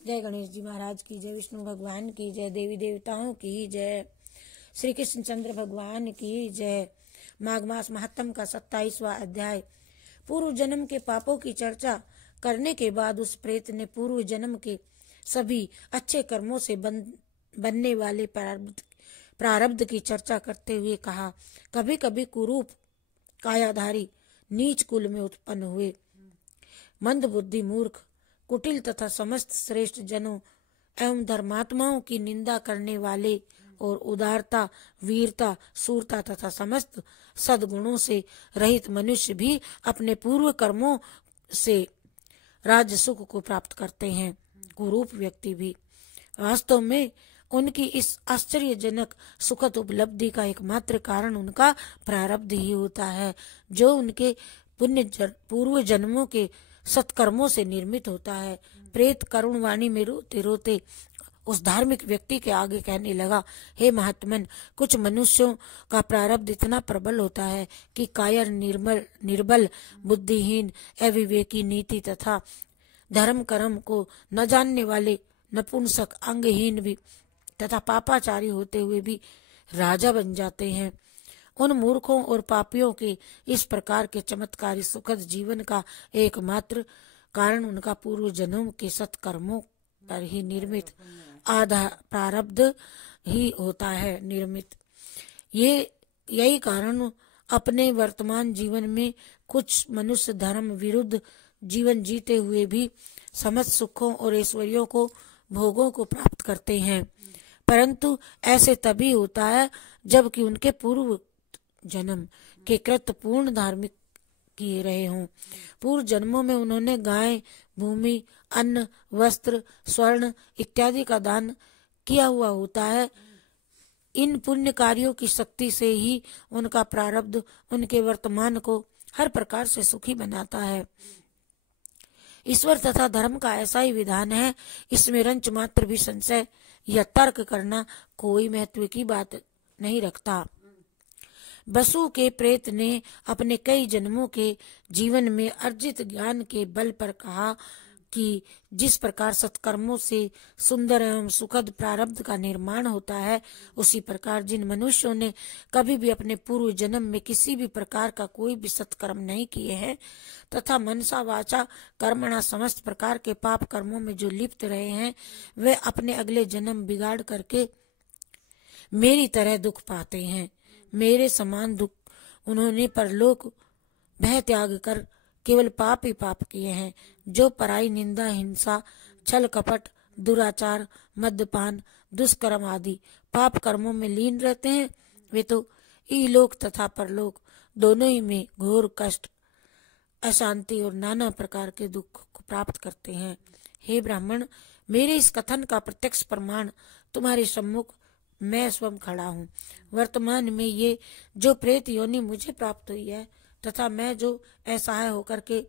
जय गणेश जी महाराज की जय, विष्णु भगवान की जय, देवी देवताओं की जय, श्री कृष्ण चंद्र भगवान की जय। माघ मास महात्म का 27वां अध्याय। पूर्व जन्म के पापों की चर्चा करने के बाद उस प्रेत ने पूर्व जन्म के सभी अच्छे कर्मों से बनने वाले प्रारब्ध की चर्चा करते हुए कहा, कभी कभी कुरूप कायाधारी नीच कुल में उत्पन्न हुए मंद बुद्धि मूर्ख कुटिल तथा समस्त श्रेष्ठ जनों एवं धर्मात्माओं की निंदा करने वाले और उदारता वीरता सूरता तथा समस्त सद्गुणों से रहित मनुष्य भी अपने पूर्व कर्मों से राज्य सुख को प्राप्त करते हैं। कुरूप व्यक्ति भी वास्तव में उनकी इस आश्चर्यजनक सुखद उपलब्धि का एकमात्र कारण उनका प्रारब्ध ही होता है, जो उनके पूर्व जन्मों के सत्कर्मों से निर्मित होता है। प्रेत करुण वाणी में रोते रोते उस धार्मिक व्यक्ति के आगे कहने लगा, हे महात्मन, कुछ मनुष्यों का प्रारब्ध इतना प्रबल होता है कि कायर निर्बल बुद्धिहीन अविवेकी नीति तथा धर्म कर्म को न जानने वाले नपुंसक अंगहीन भी तथा पापाचारी होते हुए भी राजा बन जाते हैं। उन मूर्खों और पापियों के इस प्रकार के चमत्कारी सुखद जीवन का एकमात्र कारण उनका पूर्व जन्म के सत्कर्मों पर ही निर्मित आधा प्रारब्ध ही होता है। निर्मित यही कारण अपने वर्तमान जीवन में कुछ मनुष्य धर्म विरुद्ध जीवन जीते हुए भी समस्त सुखों और ऐश्वर्यों को भोगों को प्राप्त करते हैं, परंतु ऐसे तभी होता है जबकि उनके पूर्व जन्म के कृत पूर्ण धार्मिक किए रहे हों। पूर्व जन्मों में उन्होंने गाय भूमि अन्न वस्त्र स्वर्ण इत्यादि का दान किया हुआ होता है। इन पुण्य कार्यों की शक्ति से ही उनका प्रारब्ध उनके वर्तमान को हर प्रकार से सुखी बनाता है। ईश्वर तथा धर्म का ऐसा ही विधान है, इसमें रंच मात्र भी संशय या तर्क करना कोई महत्व की बात नहीं रखता। बसु के प्रेत ने अपने कई जन्मों के जीवन में अर्जित ज्ञान के बल पर कहा कि जिस प्रकार सत्कर्मों से सुंदर एवं सुखद प्रारब्ध का निर्माण होता है, उसी प्रकार जिन मनुष्यों ने कभी भी अपने पूर्व जन्म में किसी भी प्रकार का कोई भी सत्कर्म नहीं किए हैं तथा मनसा वाचा कर्मणा समस्त प्रकार के पाप कर्मों में जो लिप्त रहे हैं, वे अपने अगले जन्म बिगाड़ करके मेरी तरह दुख पाते हैं। मेरे समान दुख उन्होंने परलोक भय त्याग कर केवल पाप ही पाप किए हैं। जो पराई निंदा हिंसा छल कपट दुराचार मद्यपान दुष्कर्म आदि पाप कर्मों में लीन रहते हैं, वे तो इलोक तथा परलोक दोनों ही में घोर कष्ट अशांति और नाना प्रकार के दुख को प्राप्त करते हैं। हे ब्राह्मण, मेरे इस कथन का प्रत्यक्ष प्रमाण तुम्हारे सम्मुख मैं स्वयं खड़ा हूँ। वर्तमान में ये जो प्रेत योनि मुझे प्राप्त हुई है तथा मैं जो असहाय होकर के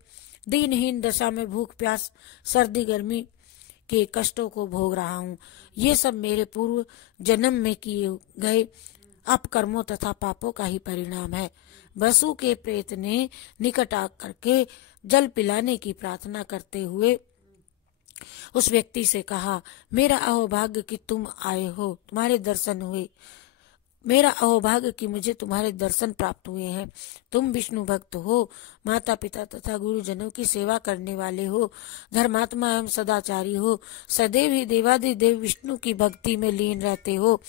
दीनहीन दशा में भूख प्यास सर्दी गर्मी के कष्टों को भोग रहा हूँ, ये सब मेरे पूर्व जन्म में किए गए अपकर्मों तथा पापों का ही परिणाम है। बसु के प्रेत ने निकट आकर के जल पिलाने की प्रार्थना करते हुए उस व्यक्ति से कहा, मेरा अहोभाग्य कि तुम आए हो, तुम्हारे दर्शन हुए। मेरा अहोभाग्य कि मुझे तुम्हारे दर्शन प्राप्त हुए हैं। तुम विष्णु भक्त हो, माता पिता तथा गुरुजनों की सेवा करने वाले हो, धर्मात्मा एवं सदाचारी हो, सदैव ही देवादिदेव विष्णु की भक्ति में लीन रहते हो।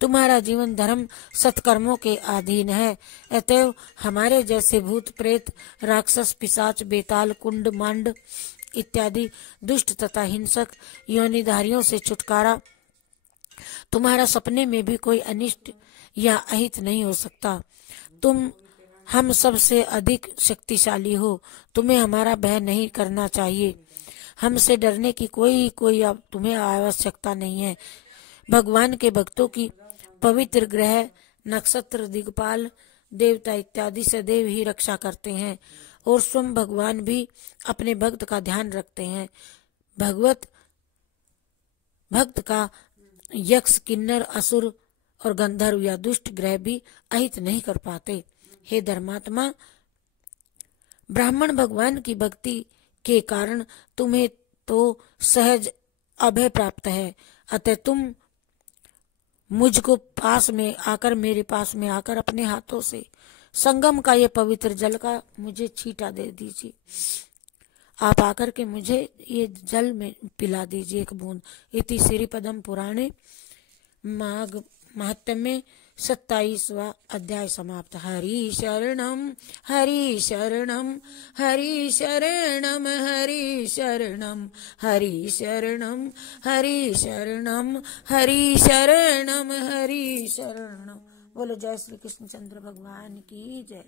तुम्हारा जीवन धर्म सत्कर्मों के अधीन है। अतएव हमारे जैसे भूत प्रेत राक्षस पिशाच बेताल कुंड मांड इत्यादि दुष्ट तथा हिंसक योनिधारियों से छुटकारा तुम्हारा सपने में भी कोई अनिष्ट या अहित नहीं हो सकता। तुम हम सबसे अधिक शक्तिशाली हो, तुम्हें हमारा भय नहीं करना चाहिए। हमसे डरने की कोई अब तुम्हें आवश्यकता नहीं है। भगवान के भक्तों की पवित्र ग्रह नक्षत्र दिग्पाल देवता इत्यादि सदैव ही रक्षा करते हैं और स्वयं भगवान भी अपने भक्त का ध्यान रखते हैं। भक्त का यक्ष किन्नर असुर और गंधर्व या दुष्ट ग्रह भी अहित नहीं कर पाते। हे धर्मात्मा, ब्राह्मण भगवान की भक्ति के कारण तुम्हें तो सहज अभय प्राप्त है। अतः तुम मुझको पास में आकर, मेरे पास में आकर अपने हाथों से संगम का ये पवित्र जल का मुझे छींटा दे दीजिए। आप आकर के मुझे ये जल में पिला दीजिए एक बूंद। इति श्रीपदम पुराणे माघ महात्म्य में 27वां अध्याय समाप्त। हरि शरणम हरि शरणम हरि शरणम हरि शरणम हरि शरणम हरि शरणम हरि शरणम हरि शरणम। बोलो जय श्री कृष्ण चंद्र भगवान की जय।